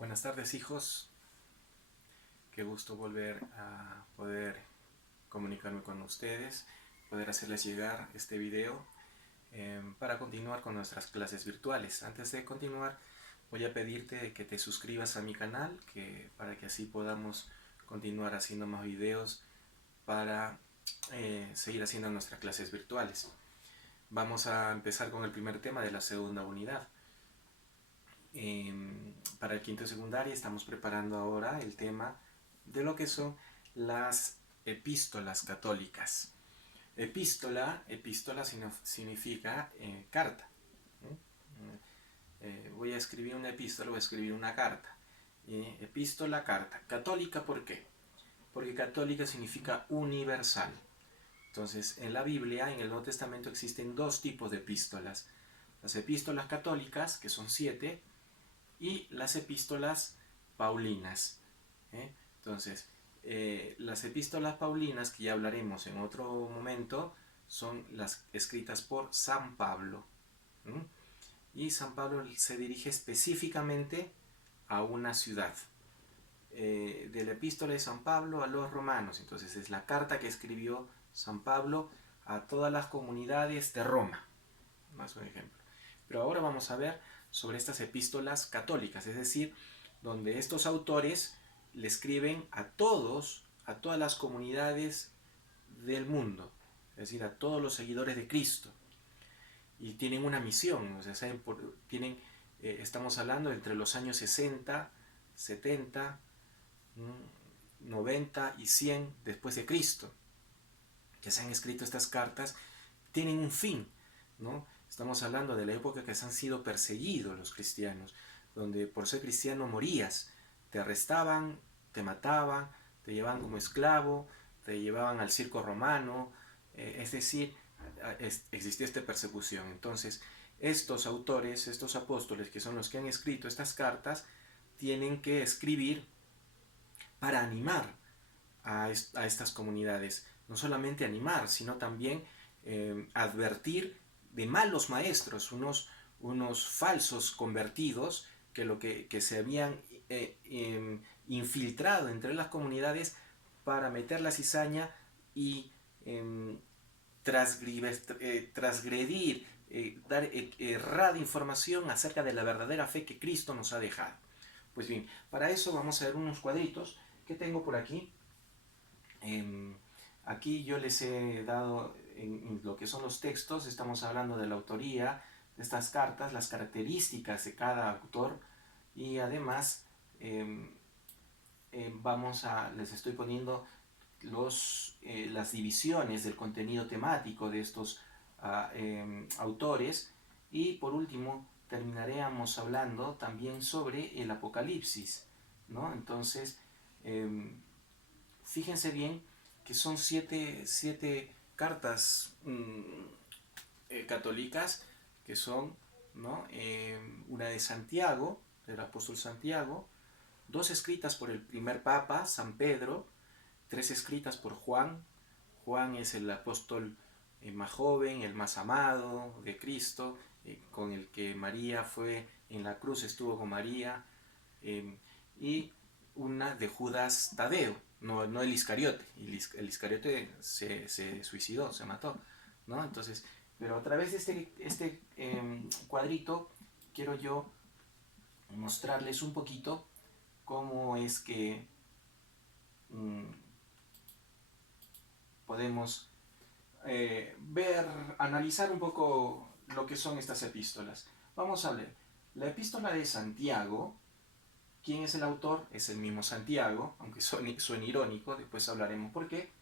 Buenas tardes, hijos. Qué gusto volver a poder comunicarme con ustedes, poder hacerles llegar este video para continuar con nuestras clases virtuales. Antes de continuar, voy a pedirte que te suscribas a mi canal, para que así podamos continuar haciendo más videos para seguir haciendo nuestras clases virtuales. Vamos a empezar con el primer tema de la segunda unidad. Para el quinto de secundaria estamos preparando ahora el tema de lo que son las epístolas católicas. Epístola significa carta. Voy a escribir una epístola, voy a escribir una carta. Epístola, carta. Católica, ¿por qué? Porque católica significa universal. Entonces, en la Biblia, en el Nuevo Testamento, existen dos tipos de epístolas. Las epístolas católicas, que son 7, y las epístolas paulinas. Entonces, las epístolas paulinas, que ya hablaremos en otro momento, son las escritas por San Pablo. Y San Pablo se dirige específicamente a una ciudad. De la epístola de San Pablo a los romanos. Entonces es la carta que escribió San Pablo a todas las comunidades de Roma. Más un ejemplo. Pero ahora vamos a ver sobre estas epístolas católicas, es decir, donde estos autores le escriben a todas las comunidades del mundo, es decir, a todos los seguidores de Cristo. Y tienen una misión, o sea, estamos hablando entre los años 60, 70, 90 y 100 después de Cristo, que se han escrito estas cartas, tienen un fin, ¿no? Estamos hablando de la época que se han sido perseguidos los cristianos, donde por ser cristiano morías, te arrestaban, te mataban, te llevaban como esclavo, te llevaban al circo romano, es decir, existía esta persecución. Entonces, estos autores, estos apóstoles, que son los que han escrito estas cartas, tienen que escribir para animar a estas comunidades. No solamente animar, sino también advertir de malos maestros, unos falsos convertidos que se habían infiltrado entre las comunidades para meter la cizaña y transgredir, dar errada información acerca de la verdadera fe que Cristo nos ha dejado. Pues bien, para eso vamos a ver unos cuadritos que tengo por aquí. Aquí yo les he dado en lo que son los textos, estamos hablando de la autoría de estas cartas, las características de cada autor, y además les estoy poniendo las divisiones del contenido temático de estos autores, y por último terminaremos hablando también sobre el Apocalipsis, ¿no? Entonces, fíjense bien que son siete cartas católicas, que son, ¿no? Una de Santiago, del apóstol Santiago, 2 escritas por el primer papa, San Pedro, 3 escritas por Juan. Juan es el apóstol más joven, el más amado de Cristo, con el que María fue en la cruz, estuvo con María, y una de Judas Tadeo, no el Iscariote. El Iscariote se suicidó, se mató, ¿no? Entonces, pero a través de este cuadrito quiero yo mostrarles un poquito cómo es que podemos analizar un poco lo que son estas epístolas. Vamos a ver, la epístola de Santiago. ¿Quién es el autor? Es el mismo Santiago, aunque suene irónico, después hablaremos por qué.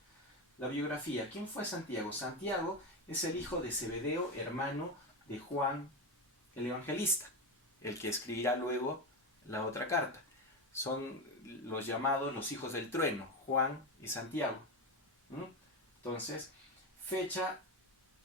La biografía. ¿Quién fue Santiago? Santiago es el hijo de Zebedeo, hermano de Juan el Evangelista, el que escribirá luego la otra carta. Son los llamados los hijos del trueno, Juan y Santiago. Entonces, fecha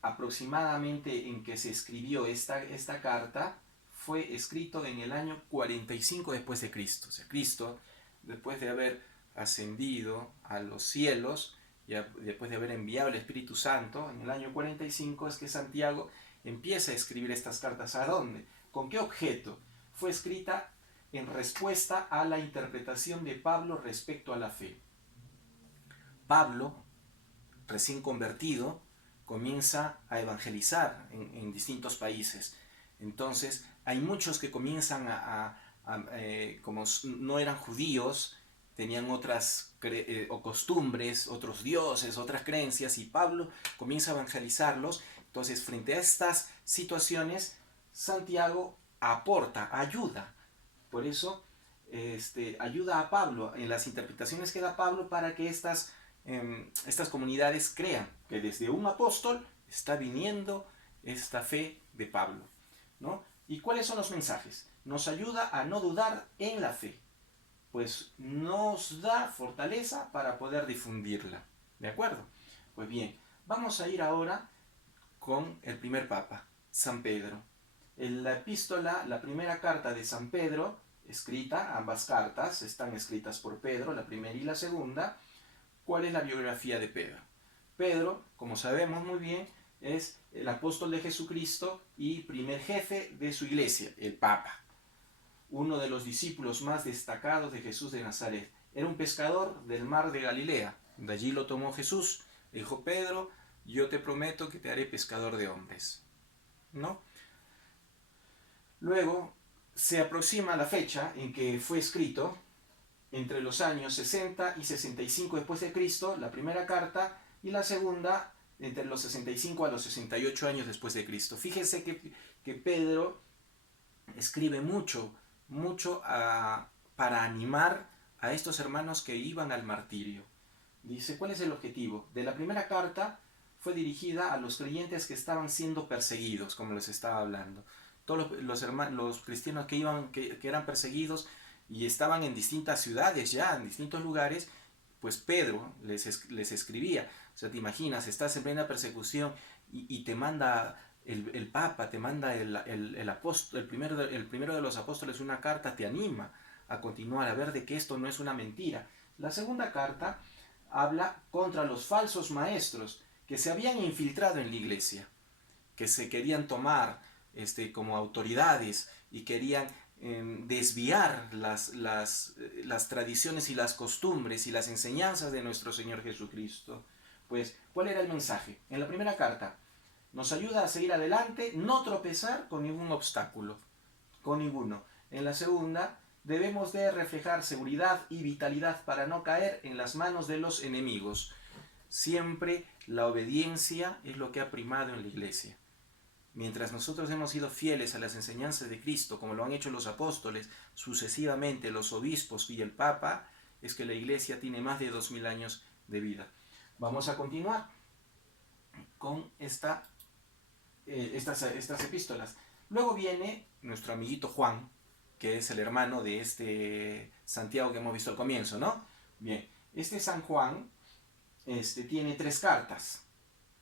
aproximadamente en que se escribió esta carta, fue escrito en el año 45 después de Cristo. O sea, Cristo, después de haber ascendido a los cielos, y después de haber enviado el Espíritu Santo, en el año 45 es que Santiago empieza a escribir estas cartas. ¿A dónde? ¿Con qué objeto? Fue escrita en respuesta a la interpretación de Pablo respecto a la fe. Pablo, recién convertido, comienza a evangelizar en distintos países. Entonces, hay muchos que comienzan como no eran judíos, tenían otras costumbres, otros dioses, otras creencias, y Pablo comienza a evangelizarlos. Entonces, frente a estas situaciones, Santiago aporta, ayuda. Por eso, ayuda a Pablo en las interpretaciones que da Pablo para que estas comunidades crean que desde un apóstol está viniendo esta fe de Pablo, ¿no? ¿Y cuáles son los mensajes? Nos ayuda a no dudar en la fe, pues nos da fortaleza para poder difundirla. ¿De acuerdo? Pues bien, vamos a ir ahora con el primer papa, San Pedro. En la epístola, la primera carta de San Pedro, escrita, ambas cartas están escritas por Pedro, la primera y la segunda. ¿Cuál es la biografía de Pedro? Pedro, como sabemos muy bien, es el apóstol de Jesucristo y primer jefe de su iglesia, el Papa. Uno de los discípulos más destacados de Jesús de Nazaret. Era un pescador del mar de Galilea. De allí lo tomó Jesús. Le dijo: Pedro, yo te prometo que te haré pescador de hombres, ¿no? Luego se aproxima la fecha en que fue escrito, entre los años 60 y 65 después de Cristo, la primera carta, y la segunda entre los 65 a los 68 años después de Cristo. Fíjense que Pedro escribe mucho para animar a estos hermanos que iban al martirio. Dice, ¿cuál es el objetivo? De la primera carta fue dirigida a los creyentes que estaban siendo perseguidos, como les estaba hablando. Todos los cristianos que eran perseguidos y estaban en distintas ciudades ya, en distintos lugares, pues Pedro les escribía. O sea, te imaginas, estás en plena persecución y te manda el Papa, te manda el apóstol, el primero de los apóstoles una carta, te anima a continuar, a ver de que esto no es una mentira. La segunda carta habla contra los falsos maestros que se habían infiltrado en la iglesia, que se querían tomar como autoridades y querían desviar las tradiciones y las costumbres y las enseñanzas de nuestro Señor Jesucristo. Pues, ¿cuál era el mensaje? En la primera carta, nos ayuda a seguir adelante, no tropezar con ningún obstáculo, con ninguno. En la segunda, debemos de reflejar seguridad y vitalidad para no caer en las manos de los enemigos. Siempre la obediencia es lo que ha primado en la iglesia. Mientras nosotros hemos sido fieles a las enseñanzas de Cristo, como lo han hecho los apóstoles, sucesivamente los obispos y el Papa, es que la iglesia tiene más de 2000 años de vida. Vamos a continuar con estas epístolas. Luego viene nuestro amiguito Juan, que es el hermano de este Santiago que hemos visto al comienzo, ¿no? Bien, este San Juan tiene 3 cartas.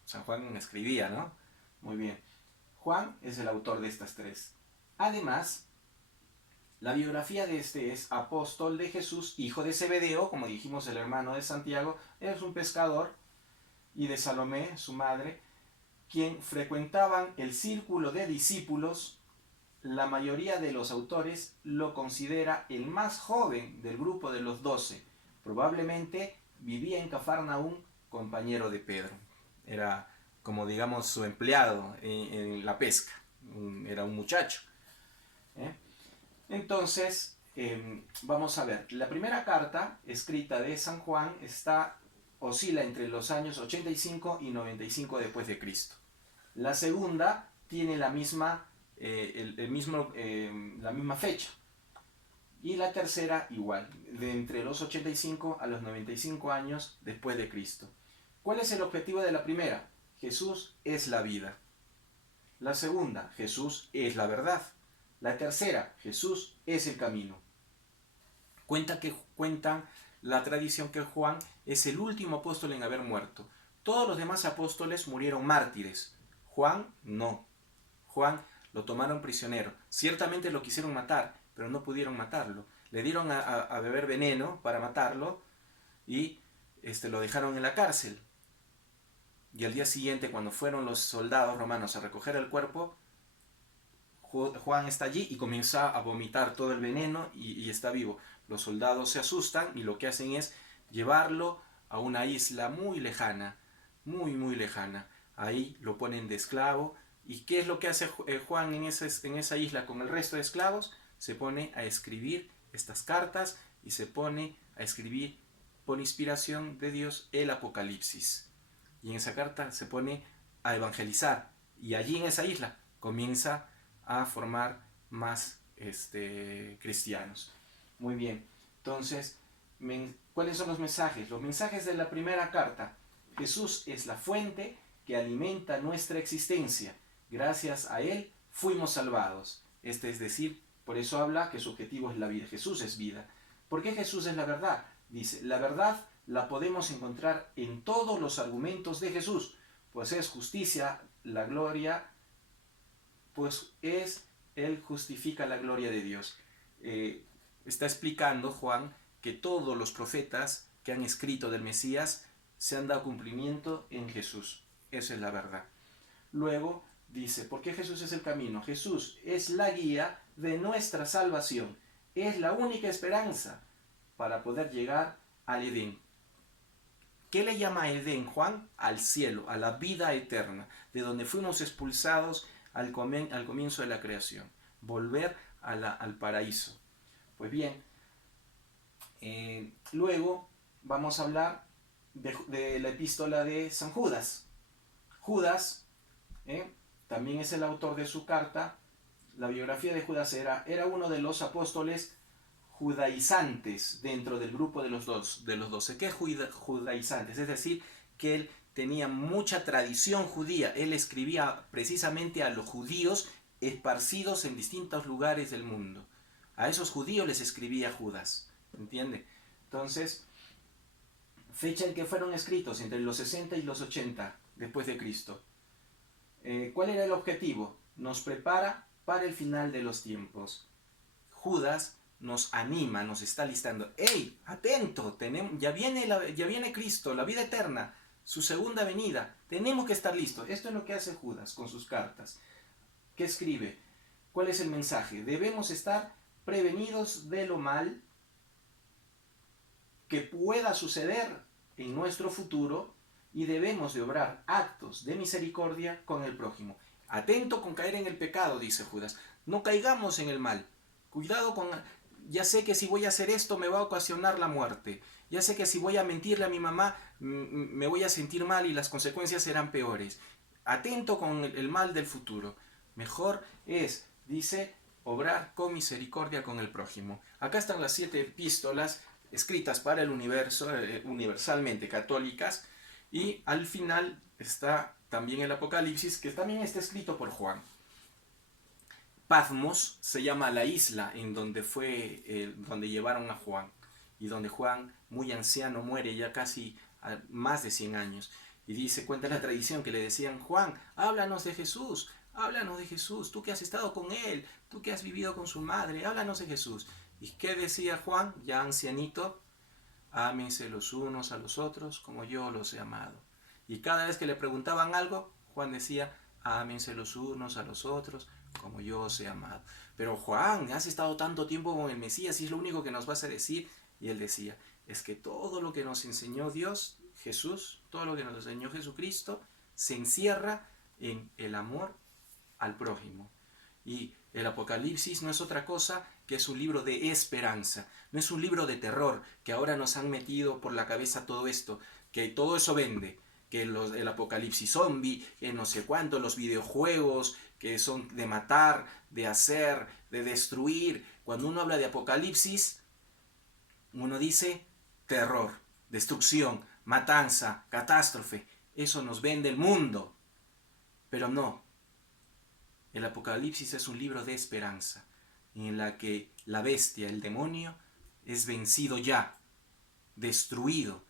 San Juan escribía, ¿no? Muy bien. Juan es el autor de estas 3. Además, la biografía de este es apóstol de Jesús, hijo de Zebedeo, como dijimos, el hermano de Santiago, es un pescador, y de Salomé, su madre, quien frecuentaban el círculo de discípulos. La mayoría de los autores lo considera el más joven del grupo de los 12. Probablemente vivía en Cafarnaúm, compañero de Pedro. Era, como digamos, su empleado en la pesca. Era un muchacho. Entonces, vamos a ver. La primera carta escrita de San Juan oscila entre los años 85 y 95 después de Cristo. La segunda tiene la misma fecha. Y la tercera igual, de entre los 85 a los 95 años después de Cristo. ¿Cuál es el objetivo de la primera? Jesús es la vida. La segunda, Jesús es la verdad. La tercera, Jesús es el camino. Cuentan la tradición que Juan es el último apóstol en haber muerto. Todos los demás apóstoles murieron mártires. Juan no. Juan lo tomaron prisionero. Ciertamente lo quisieron matar, pero no pudieron matarlo. Le dieron a beber veneno para matarlo y lo dejaron en la cárcel. Y al día siguiente, cuando fueron los soldados romanos a recoger el cuerpo, Juan está allí y comienza a vomitar todo el veneno y está vivo. Los soldados se asustan y lo que hacen es llevarlo a una isla muy lejana, muy lejana. Ahí lo ponen de esclavo. ¿Y qué es lo que hace Juan en esa isla con el resto de esclavos? Se pone a escribir estas cartas y se pone a escribir por inspiración de Dios el Apocalipsis. Y en esa carta se pone a evangelizar. Y allí en esa isla comienza a formar más cristianos. Muy bien. Entonces, ¿cuáles son los mensajes? Los mensajes de la primera carta. Jesús es la fuente que alimenta nuestra existencia. Gracias a Él fuimos salvados. Es decir, por eso habla que su objetivo es la vida. Jesús es vida. ¿Por qué Jesús es la verdad? Dice, la verdad la podemos encontrar en todos los argumentos de Jesús, pues es justicia, la gloria, pues es Él justifica la gloria de Dios. Está explicando Juan que todos los profetas que han escrito del Mesías se han dado cumplimiento en Jesús. Esa es la verdad. Luego dice, ¿por qué Jesús es el camino? Jesús es la guía de nuestra salvación. Es la única esperanza para poder llegar al Edén. ¿Qué le llama Edén, Juan? Al cielo, a la vida eterna, de donde fuimos expulsados al comienzo de la creación. Volver al paraíso. Pues bien, luego vamos a hablar de la epístola de San Judas. Judas también es el autor de su carta. La biografía de Judas era uno de los apóstoles judaizantes dentro del grupo de los 12. ¿Qué es judaizantes? Es decir, que él tenía mucha tradición judía. Él escribía precisamente a los judíos esparcidos en distintos lugares del mundo. A esos judíos les escribía Judas. ¿Entiende? Entonces, fecha en que fueron escritos entre los 60 y los 80 después de Cristo. ¿Cuál era el objetivo? Nos prepara para el final de los tiempos. Judas nos anima, nos está listando. ¡Ey! ¡Atento! Ya viene Cristo, la vida eterna, su segunda venida. Tenemos que estar listos. Esto es lo que hace Judas con sus cartas. ¿Qué escribe? ¿Cuál es el mensaje? Debemos estar prevenidos de lo mal que pueda suceder en nuestro futuro y debemos de obrar actos de misericordia con el prójimo. Atento con caer en el pecado, dice Judas. No caigamos en el mal. Cuidado con... Ya sé que si voy a hacer esto me va a ocasionar la muerte. Ya sé que si voy a mentirle a mi mamá me voy a sentir mal y las consecuencias serán peores. Atento con el mal del futuro. Mejor es, dice, obrar con misericordia con el prójimo. Acá están las 7 epístolas escritas para el universo, universalmente católicas, y al final está también el Apocalipsis, que también está escrito por Juan. Patmos se llama la isla en donde donde llevaron a Juan, y donde Juan, muy anciano, muere ya casi a más de 100 años. Y cuenta la tradición que le decían, Juan, háblanos de Jesús, tú que has estado con él, tú que has vivido con su madre, háblanos de Jesús. ¿Y qué decía Juan, ya ancianito? Ámense los unos a los otros como yo los he amado. Y cada vez que le preguntaban algo, Juan decía, ámense los unos a los otros como yo os he amado. Pero Juan, has estado tanto tiempo con el Mesías y es lo único que nos vas a decir. Y él decía, es que todo lo que nos enseñó Dios, Jesús, todo lo que nos enseñó Jesucristo, se encierra en el amor al prójimo. Y el Apocalipsis no es otra cosa que es un libro de esperanza, no es un libro de terror, que ahora nos han metido por la cabeza todo esto, que todo eso vende, que el Apocalipsis zombie, que no sé cuánto, los videojuegos, que son de matar, de hacer, de destruir. Cuando uno habla de Apocalipsis, uno dice terror, destrucción, matanza, catástrofe. Eso nos vende el mundo. Pero no. El Apocalipsis es un libro de esperanza, en la que la bestia, el demonio, es vencido ya, destruido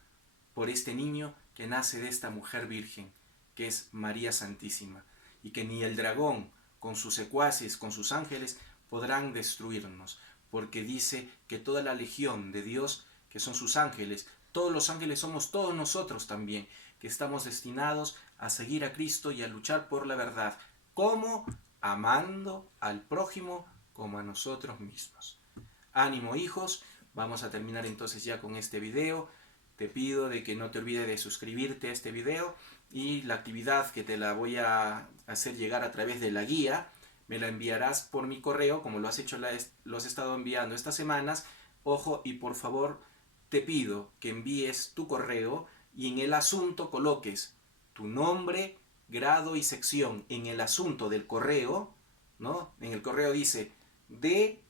por este niño que nace de esta mujer virgen, que es María Santísima, y que ni el dragón, con sus secuaces, con sus ángeles, podrán destruirnos, porque dice que toda la legión de Dios, que son sus ángeles, todos los ángeles somos todos nosotros también, que estamos destinados a seguir a Cristo y a luchar por la verdad. ¿Cómo? amando al prójimo como a nosotros mismos. Ánimo, hijos, vamos a terminar entonces ya con este video. Te pido de que no te olvides de suscribirte a este video, y la actividad que te la voy a hacer llegar a través de la guía, me la enviarás por mi correo, como lo has hecho, lo has estado enviando estas semanas. Ojo, y por favor, te pido que envíes tu correo y en el asunto coloques tu nombre, grado y sección. En el asunto del correo, ¿no? En el correo dice de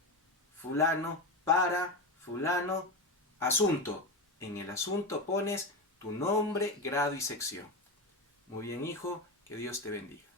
fulano para fulano, asunto. En el asunto pones tu nombre, grado y sección. Muy bien, hijo, que Dios te bendiga.